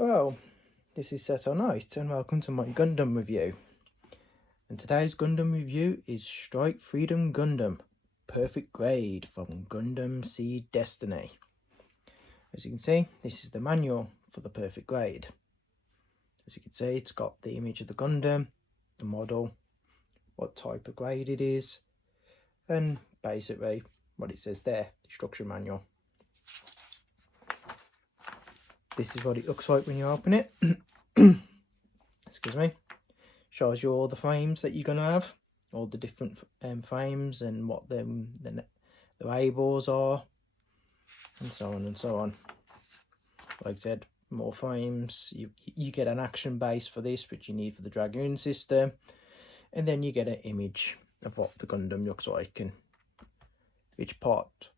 Hello, this is Seto Knight and welcome to my Gundam review. And today's Gundam review is Strike Freedom Gundam, perfect grade from Gundam Seed Destiny. As you can see, this is the manual for the perfect grade. As you can see, it's got the image of the Gundam, the model, what type of grade it is, and basically what it says there, the instruction manual. This is what it looks like when you open it. Excuse me. Shows you all the frames that you're going to have, all the different frames and what the labels are, and so on and so on. Like I said, more frames. You get an action base for this, which you need for the Dragoon system, and then you get an image of what the Gundam looks like and which part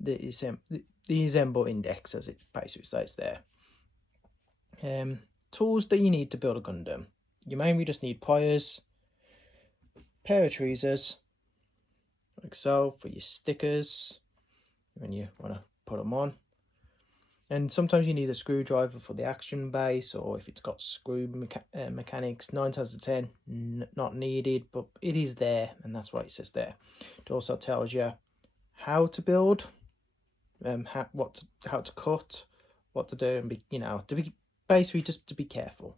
the assemble index, as it basically states there. Tools that you need to build a Gundam. You mainly just need pliers, pair of tweezers, like so, for your stickers when you want to put them on. And sometimes you need a screwdriver for the action base, or if it's got screw mechanics. 9 times out of 10 not needed, but it is there, and that's why it says there. It also tells you how to build, how to cut, what to do, and basically just to be careful.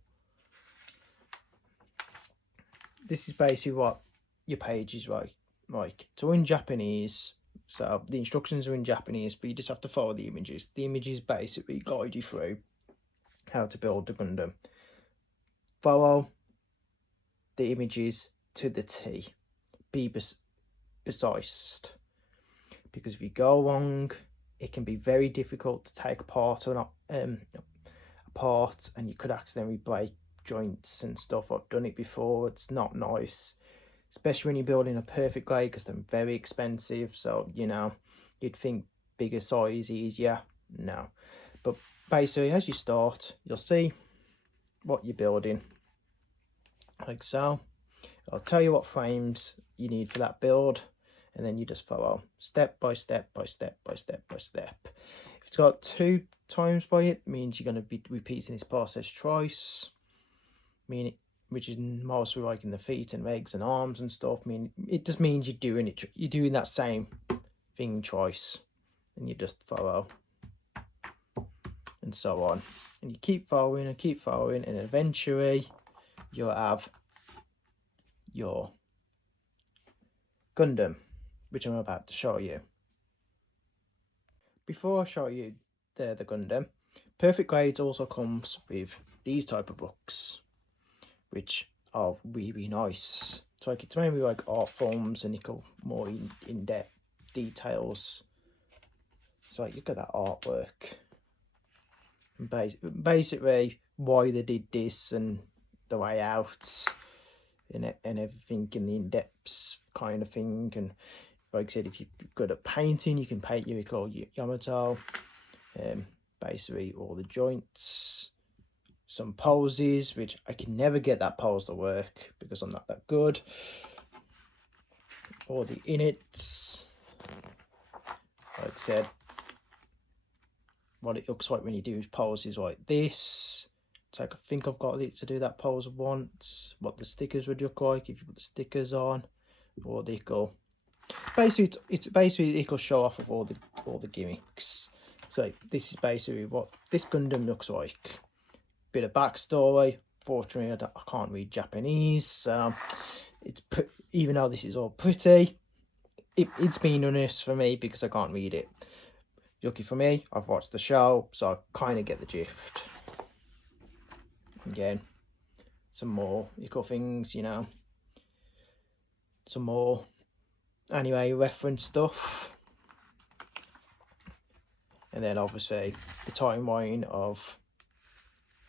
This is basically what your page is like. It's all in Japanese, so the instructions are in Japanese, but you just have to follow the images. The images basically guide you through how to build the Gundam. Follow the images to the T. Be precise, because if you go wrong, it can be very difficult to take apart and you could accidentally break joints and stuff. I've done it before. It's not nice, especially when you're building a perfect grade, because they're very expensive. So you'd think bigger size easier. No, but basically as you start, you'll see what you're building, like so. I'll tell you what frames you need for that build, and then you just follow step by step by step by step by step. If it's got 2 times by it, means you're going to be repeating this process twice, which is mostly like in the feet and legs and arms and stuff. It just means you're doing that same thing twice, and you just follow and so on, and you keep following and keep following, and eventually you'll have your Gundam, which I'm about to show you. Before I show you the Gundam, Perfect Grades also comes with these type of books, which are really nice. It's mainly like art forms and more in-depth details. So look at that artwork. Basically why they did this and the layouts and everything in the in-depth kind of thing. And like I said, if you're good at painting, you can paint your Yamato. Basically all the joints, some poses, which I can never get that pose to work because I'm not that good. All the innits, like I said, what it looks like when you do poses like this. So I think I've got it to do that pose once. What the stickers would look like if you put the stickers on, or the basically it's basically it'll show off of all the gimmicks. So this is basically what this Gundam looks like. Bit of backstory. Fortunately, I can't read Japanese, so even though this is all pretty, it's been honest for me because I can't read it. Lucky for me, I've watched the show, so I kind of get the gist. Again, some more little things, some more anime reference stuff, and then obviously the timeline of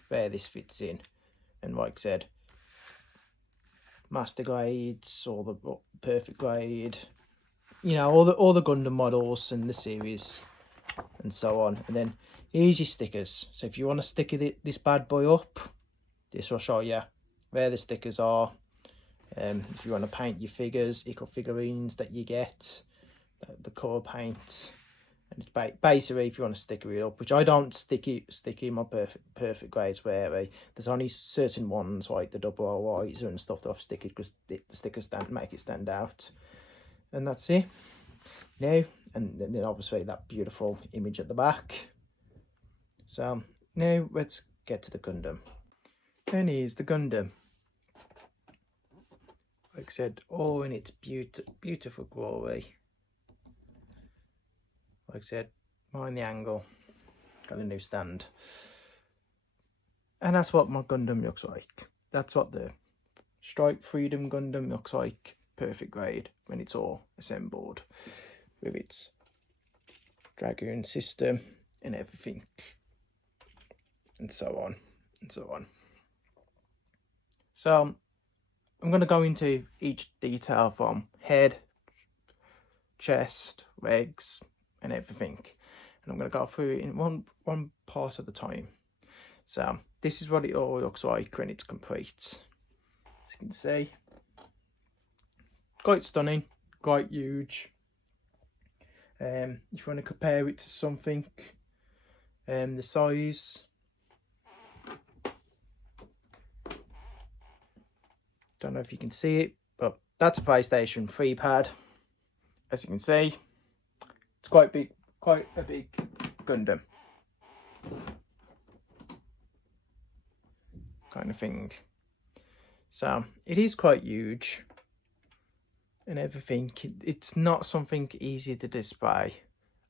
where this fits in. And like I said, master grades, or the perfect grade, all the Gundam models and the series and so on. And then here's your stickers. So if you want to stick this bad boy up, this will show you where the stickers are. If you want to paint your figures, figurines that you get, the colour paint, And it's basically, if you want to stick it up, which I don't stick in my perfect grades, where there's only certain ones like the double OIs and stuff that I've stick it because the stickers make it stand out. And that's it. Now, and then obviously that beautiful image at the back. So now let's get to the Gundam. And here's the Gundam. Like I said, all in its beautiful glory. Like I said, mind the angle. Got a new stand. And that's what my Gundam looks like. That's what the Strike Freedom Gundam looks like. Perfect grade when it's all assembled. With its Dragoon system and everything. And so on. And so on. So I'm going to go into each detail from head, chest, legs, and everything. And I'm going to go through it in one part at a time. So this is what it all looks like when it's complete. As you can see, quite stunning, quite huge. If you want to compare it to something, the size. Don't know if you can see it, but that's a PlayStation 3 pad. As you can see, it's quite big, quite a big Gundam kind of thing. So it is quite huge and everything. It's not something easy to display.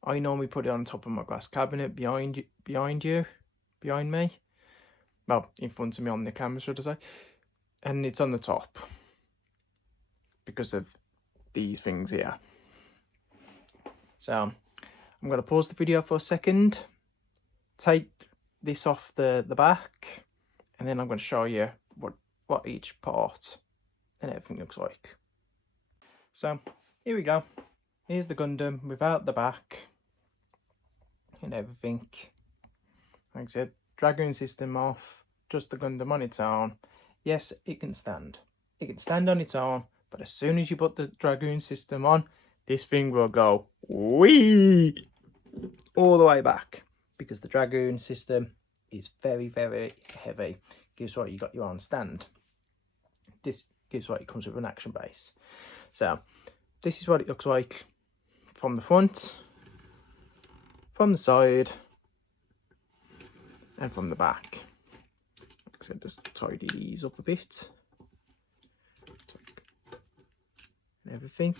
I normally put it on top of my glass cabinet behind me. Well, in front of me on the camera, should I say. And it's on the top because of these things here. So I'm going to pause the video for a second, take this off the back, and then I'm going to show you what each part and everything looks like. So here we go. Here's the Gundam without the back and everything. Like I said, Dragoon system off, just the Gundam on its own. Yes, it can stand. It can stand on its own, but as soon as you put the Dragoon system on, this thing will go wee all the way back, because the Dragoon system is very, very heavy. Gives what you got your own stand. This gives what it comes with an action base. So this is what it looks like from the front, from the side, and from the back. Like I said, just tidy these up a bit and everything,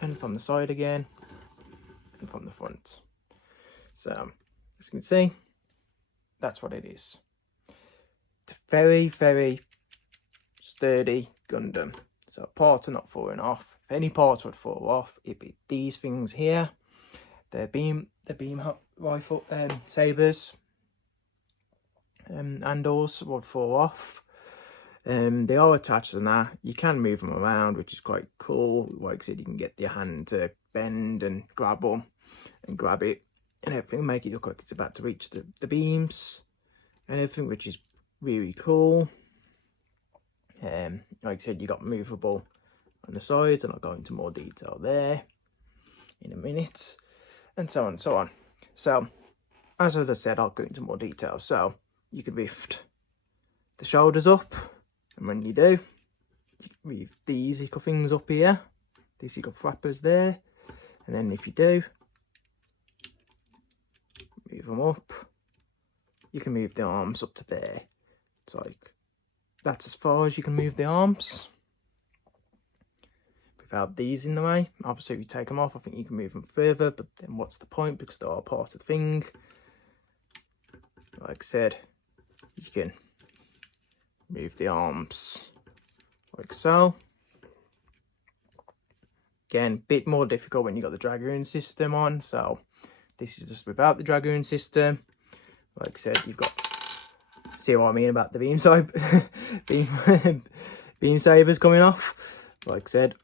and from the side again, and from the front. So as you can see, that's what it is. It's a very, very sturdy Gundam. So parts are not falling off. If any parts would fall off, it'd be these things here. The beam rifle sabers handles would fall off. They are attached to that. You can move them around, which is quite cool. Like I said, you can get your hand to bend and grab them and grab it and everything, make it look like it's about to reach the beams and everything, which is really cool. Like I said, you got movable on the sides, and I'll go into more detail there in a minute, and so on and so on. So as I said, I'll go into more detail. So you can lift the shoulders up, and when you do, you can move these little things up here, these little flappers there, and then if you do move them up, you can move the arms up to there. It's like, that's as far as you can move the arms without these in the way. Obviously, if you take them off, I think you can move them further, but then what's the point, because they are part of the thing. Like I said, you can move the arms like so. Again, a bit more difficult when you got the Dragoon system on, so this is just without the Dragoon system. Like I said, you've got, see what I mean about the beam sabers coming off. Like I said,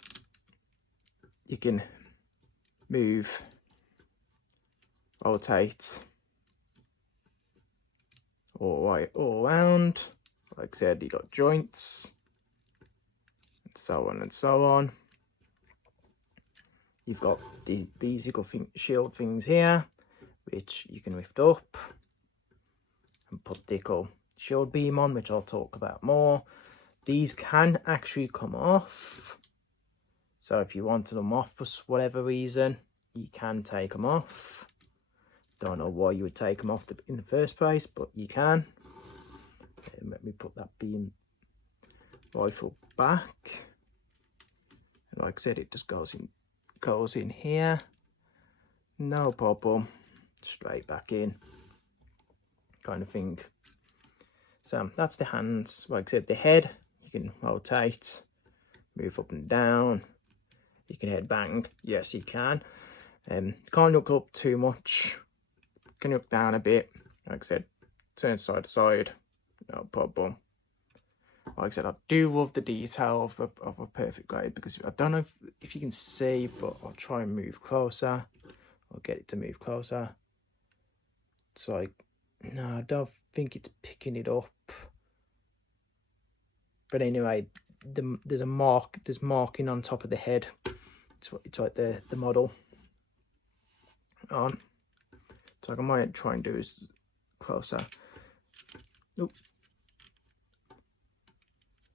you can move, rotate all around. Like I said, you got joints and so on and so on. you've got these little shield things here, which you can lift up and put the little shield beam on, which I'll talk about more. These can actually come off, so if you wanted them off for whatever reason, you can take them off. Don't know why you would take them off in the first place, but you can. Let me put that beam rifle back. And like I said, it just goes in here, no problem, straight back in, kind of thing. So that's the hands. Like I said, the head you can rotate, move up and down. You can head bang, yes you can. Can't look up too much, can look down a bit. Like I said, turn side to side, no problem. Like I said, I do love the detail of a perfect grade, because I don't know if you can see, but I'll try and move closer. I'll get it to move closer. It's like, no, I don't think it's picking it up. But anyway, there's marking on top of the head. It's like the model on. So I might try and do is closer. Oop.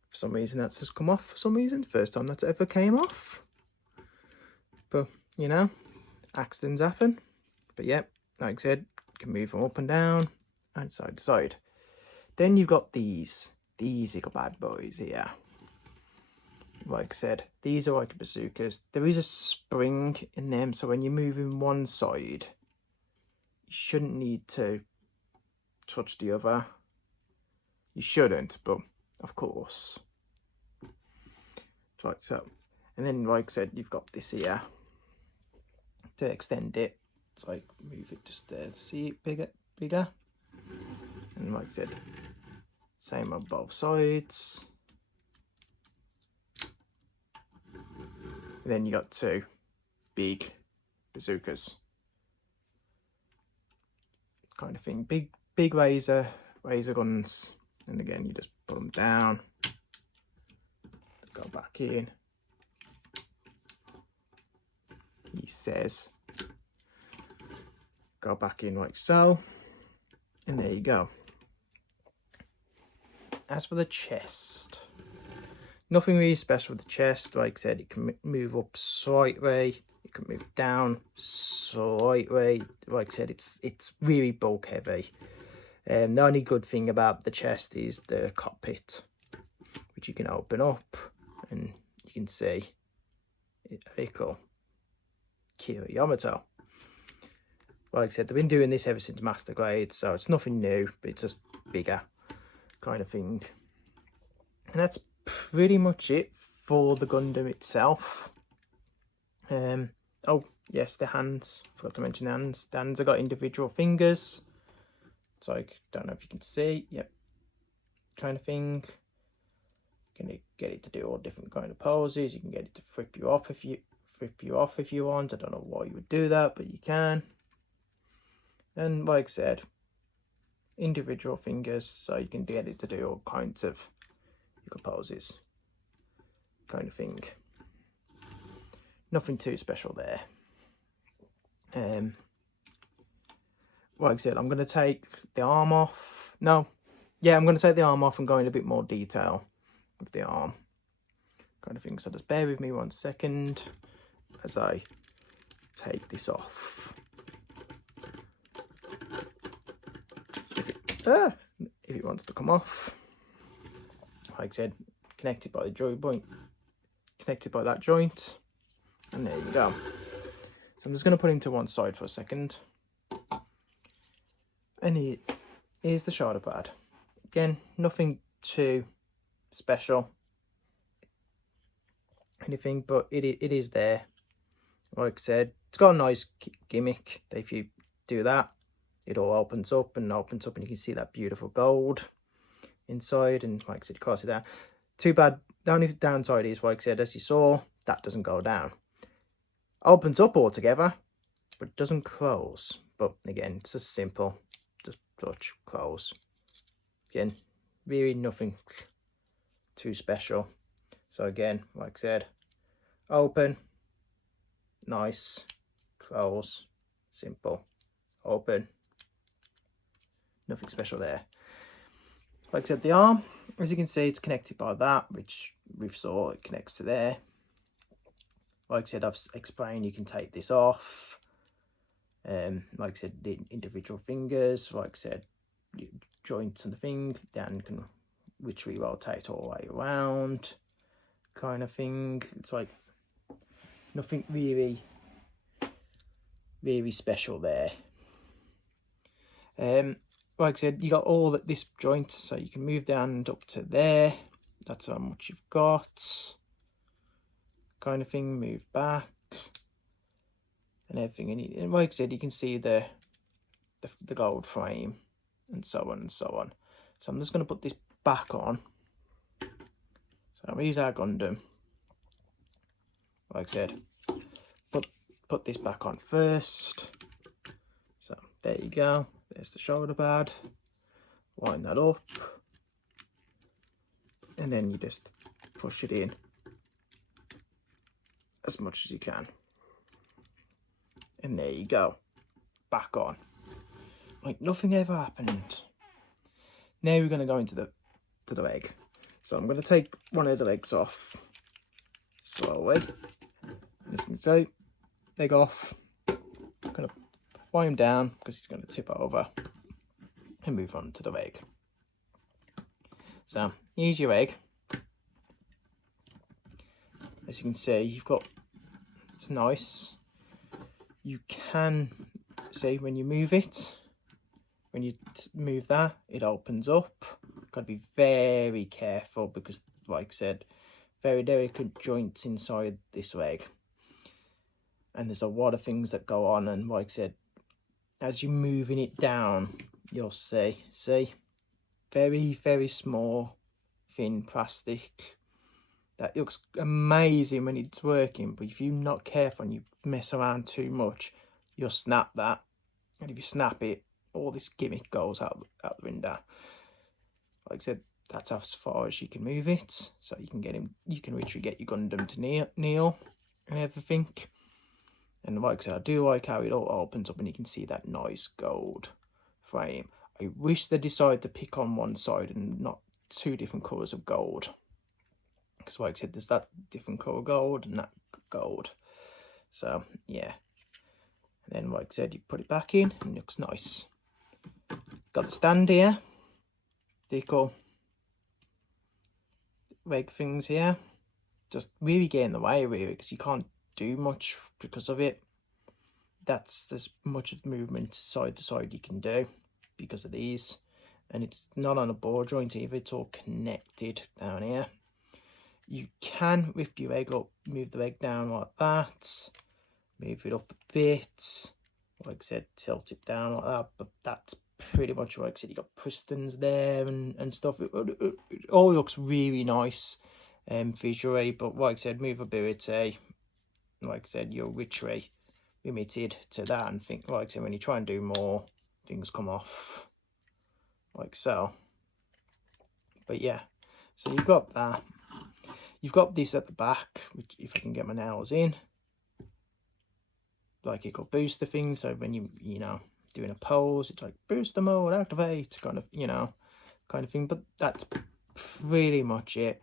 For some reason that's just come off. For some reason, first time that's ever came off. But you know, accidents happen. But yeah, like I said, you can move them up and down and side to side. Then you've got these little bad boys here. Like I said, these are like bazookas. There is a spring in them, so when you're moving one side, you shouldn't need to touch the other. You shouldn't, but of course. Like so. And then, like I said, you've got this here to extend it. It's like move it just there. See it bigger. And like I said, same on both sides. Then you got two big bazookas, kind of thing. Big razor guns. And again, you just put them down, go back in. He says, go back in like so, and there you go. As for the chest, nothing really special with the chest. Like I said, it can move up slightly, it can move down slightly. Like I said, it's really bulk heavy. The only good thing about the chest is the cockpit, which you can open up and you can see a little Yamato. Like I said, they've been doing this ever since Master Grade, so it's nothing new, but it's just bigger kind of thing. And that's pretty much it for the Gundam itself. Oh yes, the hands, forgot to mention the hands. The hands have got individual fingers, so I don't know if you can see, yep, kind of thing. You can get it to do all different kind of poses. You can get it to flip you off if you want. I don't know why you would do that, but you can. And like I said, individual fingers, so you can get it to do all kinds of little poses kind of thing. Nothing too special there. Like I said, I'm going to take the arm off. I'm going to take the arm off and go in a bit more detail with the arm kind of thing. So just bear with me 1 second as I take this off. If it wants to come off, like I said, connected by the joint point, connected by that joint, and there you go. So I'm just going to put him to one side for a second, and here's the shoulder pad. Again, nothing too special, anything, but it is there. Like I said, it's got a nice gimmick that if you do that, it all opens up and you can see that beautiful gold inside. And like I said, close it down. Too bad, the only downside is, like I said, as you saw, that doesn't go down. Opens up altogether, but it doesn't close. But again, it's just simple, just touch, close. Again, really nothing too special. So again, like I said, open, nice, close, simple, open. Nothing special there. Like I said, the arm, as you can see, it's connected by that, which we've saw it connects to there. Like I said, I've explained you can take this off. Like I said, the individual fingers, like I said, joints on the thing, then can which we rotate all the way around, kind of thing. It's like nothing really special there. Like I said, you got all that this joint, so you can move the hand up to there. That's how much you've got, kind of thing. Move back and everything. And like I said, you can see the gold frame and so on and so on. So I'm just going to put this back on. So here's our Gundam. Like I said, put this back on first. So there you go. There's the shoulder pad. Line that up. And then you just push it in as much as you can. And there you go. Back on. Like nothing ever happened. Now we're going to go into the leg. So I'm going to take one of the legs off slowly. As you can see, leg off. I'm going to wind him down because he's going to tip over and move on to the leg. So here's your egg. As you can see, you've got, it's nice. You can see when you move it, when you move that, it opens up. Got to be very careful because, like I said, very delicate joints inside this leg. And there's a lot of things that go on. And like I said, as you're moving it down, you'll see, very, very small, thin plastic. That looks amazing when it's working, but if you're not careful and you mess around too much, you'll snap that. And if you snap it, all this gimmick goes out the window. Like I said, that's as far as you can move it. So you can get him, you can literally get your Gundam to kneel and everything. And like I said, I do like how it all opens up and you can see that nice gold frame. I wish they decided to pick on one side and not two different colours of gold. Because like I said, there's that different colour gold and that gold. So yeah. And then like I said, you put it back in and it looks nice. Got the stand here. They call leg things here. Just really get in the way really because you can't do much because of it. That's as much of movement side to side you can do because of these. And it's not on a ball joint either, it's all connected down here. You can lift your leg up, move the leg down like that, move it up a bit, like I said, tilt it down like that, but that's pretty much, like I said, you got pistons there and stuff. It all looks really nice visually, but like I said, movability, like I said, you're literally limited to that, and think, like I said, when you try and do more, things come off like so. But yeah, so you've got that. You've got this at the back, which if I can get my nails in, like it got booster things. So when you know, doing a pose, it's like booster mode, activate, kind of, you know, kind of thing. But that's pretty much it.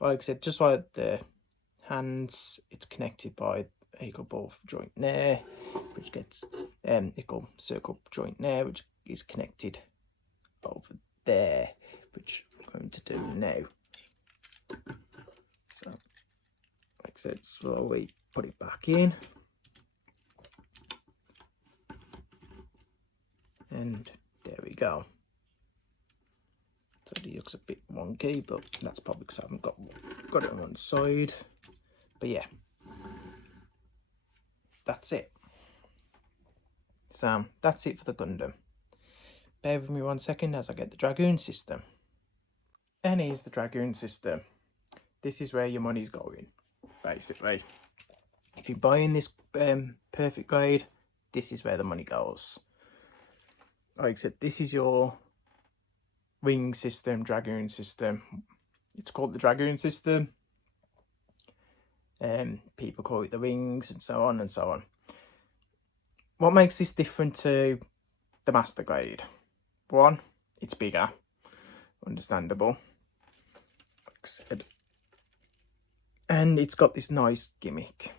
Like I said, just like the hands, it's connected by a equal ball joint there, which gets equal circle joint there, which is connected over there, which I'm going to do now. So, like I said, slowly put it back in. And there we go. So it looks a bit wonky, but that's probably because I haven't got it on one side. But yeah, that's it. So that's it for the Gundam. Bear with me 1 second as I get the Dragoon system. And here's the Dragoon system. This is where your money's going, basically. If you're buying this perfect grade, this is where the money goes. Like I said, this is your wing system, Dragoon system. It's called the Dragoon system. People call it the rings, and so on and so on. What makes this different to the master grade? One, it's bigger, understandable, and it's got this nice gimmick.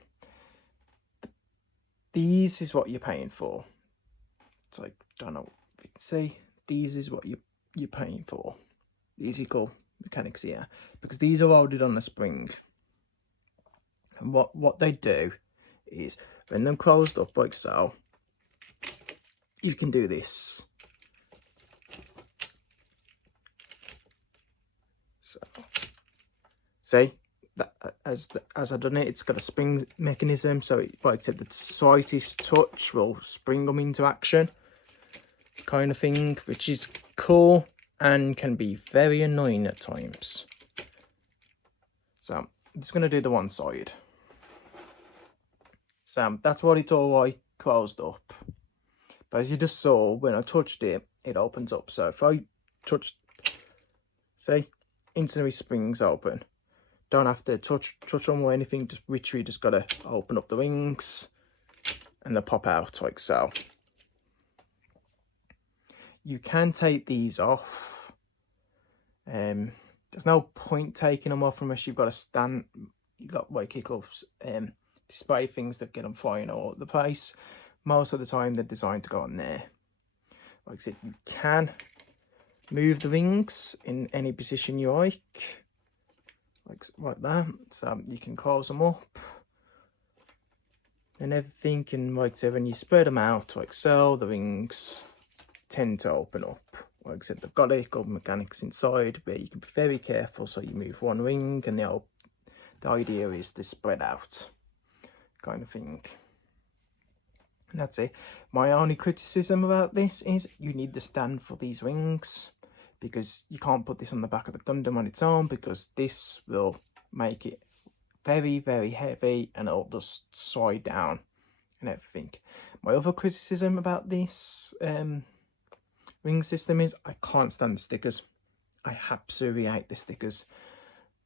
These is what you're paying for. It's like, don't know if you can see, these is what you're paying for. These equal mechanics here, because these are welded on a spring. And what they do is, when they're closed up like so, you can do this. So, see, that as I've done it, it's got a spring mechanism, so it, like I said, the slightest touch will spring them into action, kind of thing, which is cool and can be very annoying at times. So I'm just going to do the one side. So that's what it's all like closed up. But as you just saw, when I touched it, it opens up. So if I touch, see, instantly springs open. Don't have to touch them or anything, just literally just got to open up the wings and they pop out like so. You can take these off. There's no point taking them off unless you've got a stand. You've got like display things that get them flying all over the place. Most of the time they're designed to go on there. Like I said, you can move the wings in any position you like that. So you can close them up and everything, and like I said, when you spread them out like so, the wings tend to open up. Like I said, they've got equal mechanics inside, but you can be very careful so you move one wing, and the idea is to spread out kind of thing. And that's it. My only criticism about this is you need the stand for these wings, because you can't put this on the back of the Gundam on its own, because this will make it very, very heavy and it'll just slide down and everything. My other criticism about this ring system is I can't stand the stickers. I absolutely hate the stickers.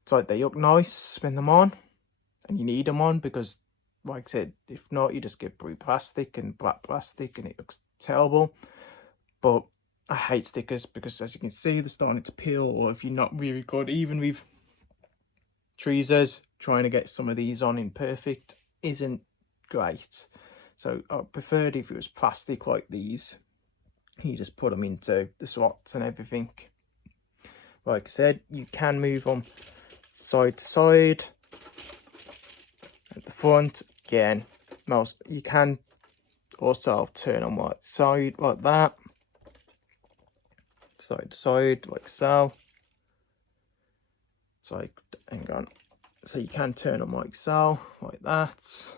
It's like they look nice when they're on, and you need them on because, like I said, if not, you just get blue plastic and black plastic and it looks terrible. But I hate stickers because, as you can see, they're starting to peel, or if you're not really good, even with tweezers, trying to get some of these on in perfect isn't great. So I preferred if it was plastic like these. You just put them into the slots and everything. Like I said, you can move them side to side. At the front, again, you can also turn them right side like that. Side to side, like so. It's like, hang on. So you can turn them like so, like that.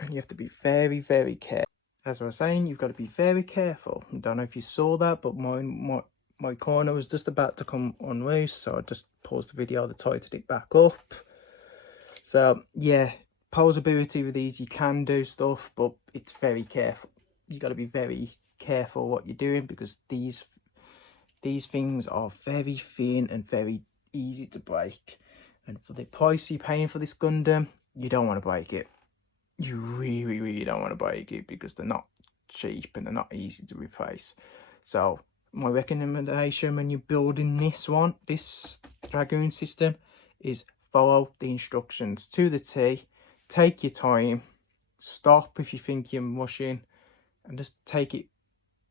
And you have to be very, very careful. As I was saying, you've got to be very careful. I don't know if you saw that, but my corner was just about to come unloose, so I just paused the video to tighten it back up. So yeah, posability with these, you can do stuff, but it's very careful. You got to be very careful what you're doing, because these things are very thin and very easy to break. And for the price you're paying for this Gundam, you don't want to break it. You really, really don't want to break it, because they're not cheap and they're not easy to replace. So my recommendation when you're building this Dragoon system, is follow the instructions to the T. Take your time. Stop if you think you're rushing, and just take it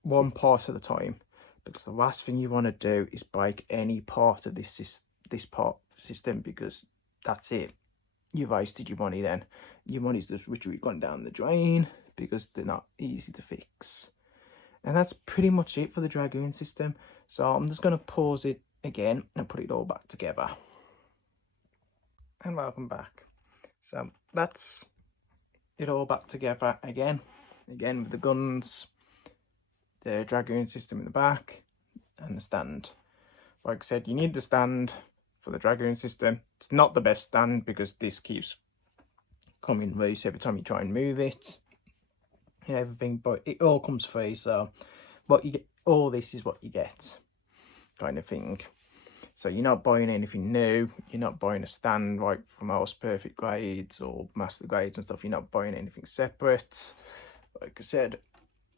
one part at a time, because the last thing you want to do is break any part of this system, because that's it. You've wasted your money then. Your money's just literally gone down the drain, because they're not easy to fix. And that's pretty much it for the Dragoon system. So I'm just going to pause it again and put it all back together. And welcome back. So that's it all back together again with the guns, the Dragoon system in the back, and the stand. Like I said, you need the stand for the Dragoon system. It's not the best stand, because this keeps coming loose every time you try and move it and everything, but it all comes free. So what you get, all this is what you get, kind of thing. So you're not buying anything new. You're not buying a stand like for most perfect grades or master grades and stuff. You're not buying anything separate. Like I said,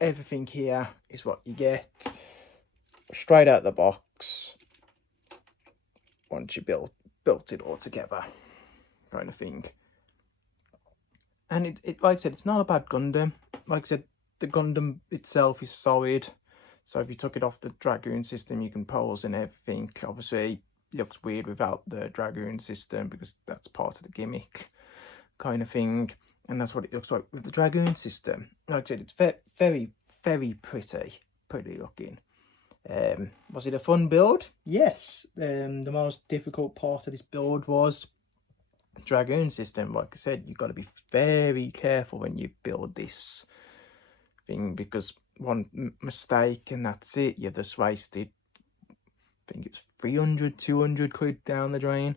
everything here is what you get straight out the box once you built it all together, kind of thing. And it like I said, it's not a bad Gundam. Like I said, the Gundam itself is solid. So if you took it off the Dragoon system, you can pose and everything. Obviously, it looks weird without the Dragoon system because that's part of the gimmick, kind of thing. And that's what it looks like with the Dragoon system. Like I said, it's very, very pretty looking. Was it a fun build? Yes. The most difficult part of this build was Dragoon system. Like I said, you've got to be very careful when you build this thing, because one mistake and that's it, you've just wasted, I think it was 300, 200 quid down the drain.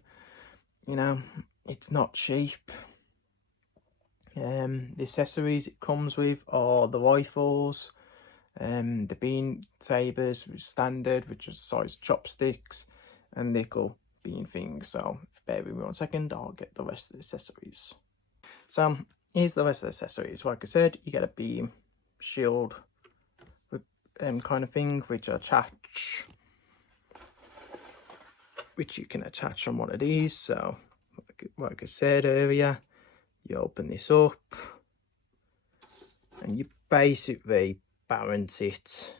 You know, it's not cheap. The accessories it comes with are the rifles, the beam sabers, which is standard, which is size chopsticks, and nickel beam things. So bear with me 1 second, I'll get the rest of the accessories. So here's the rest of the accessories. Like I said, you get a beam shield with kind of thing, which you can attach on one of these. So like I said earlier, you open this up and you basically balance it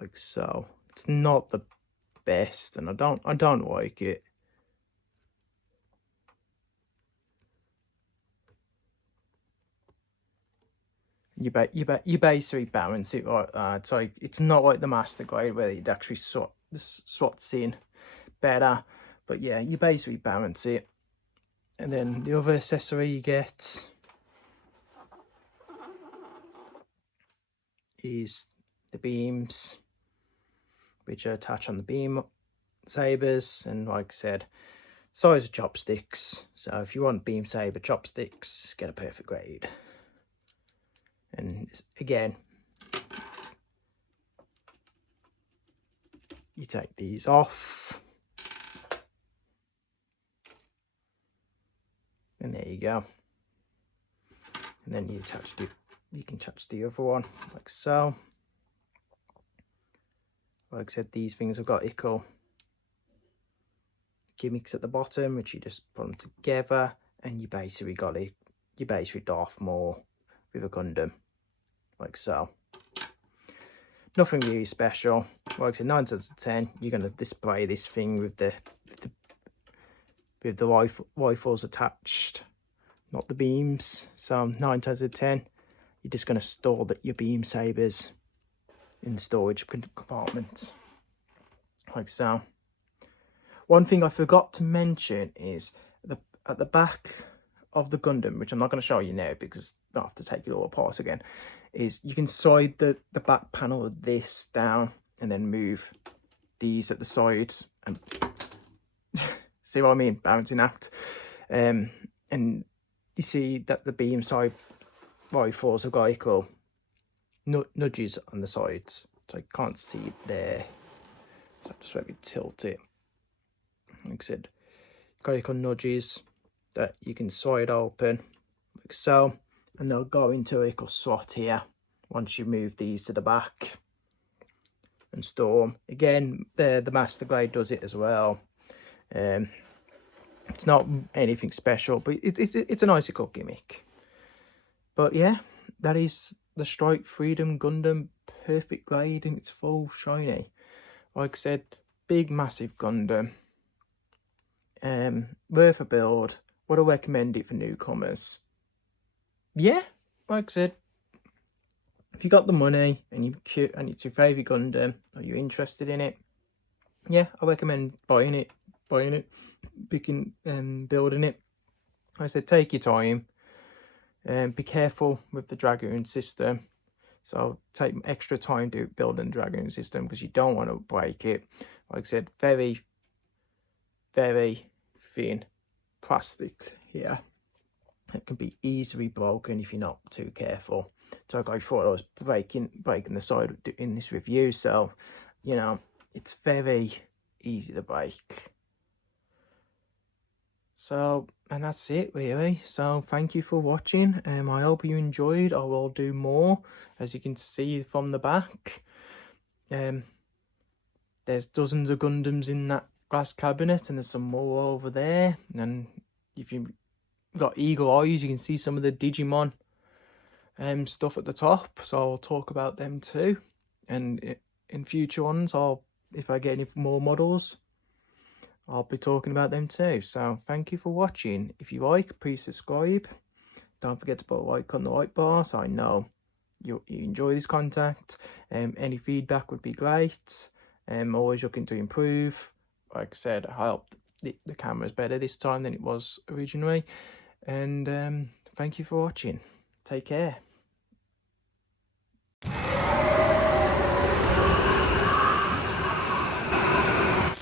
like so. It's not the best, and I don't like it. You basically balance it like that. So it's not like the master grade where it actually slots in better, but yeah, you basically balance it. And then the other accessory you get is the beams, which are attached on the beam sabers, and like I said, size of chopsticks. So if you want beam saber chopsticks, get a perfect grade. And again, you take these off, and there you go. And then you can attach the other one like so. Like I said, these things have got equal gimmicks at the bottom, which you just put them together, and you basically Darth Maul with a Gundam, like so. Nothing really special. Like I said, 9 out of 10, you're going to display this thing with the rifles attached, not the beams. So 9 out of 10, you're just going to store your beam sabers in the storage compartment, like so. One thing I forgot to mention is at the back of the Gundam, which I'm not going to show you now because I have to take it all apart again, is you can slide the back panel of this down and then move these at the side and see what I mean, balancing act. And you see that the beam side rifles have got equal nudges on the sides, so I can't see it there, so I just let me tilt it. Like I said, got equal nudges that you can slide open like so, and they'll go into an equal slot here once you move these to the back and store them. Again, the master grade does it as well. It's not anything special, but it's a nice little gimmick. But yeah, that is the Strike Freedom Gundam perfect grade in its full shiny. Like I said, big massive Gundam. Worth a build. Would I recommend it for newcomers? Yeah, like I said, if you got the money and it's your favourite Gundam, or you're interested in it, yeah, I recommend buying it, picking and building it. Like I said, take your time and be careful with the Dragoon system. So take extra time to build a Dragoon system because you don't want to break it. Like I said, very, very thin plastic here. It can be easily broken if you're not too careful. So I thought I was breaking the side in this review. So, you know, it's very easy to break. So, and that's it really. So thank you for watching. I hope you enjoyed. I will do more, as you can see from the back. There's dozens of Gundams in that glass cabinet, and there's some more over there. And if you've got eagle eyes, you can see some of the Digimon stuff at the top. So I'll talk about them too. And in future ones, if I get any more models, I'll be talking about them too. So thank you for watching. If you like, please subscribe. Don't forget to put a like on the like bar so I know you enjoy this content. Any feedback would be great. Always looking to improve. Like I said, I hope the camera's better this time than it was originally. And thank you for watching. Take care.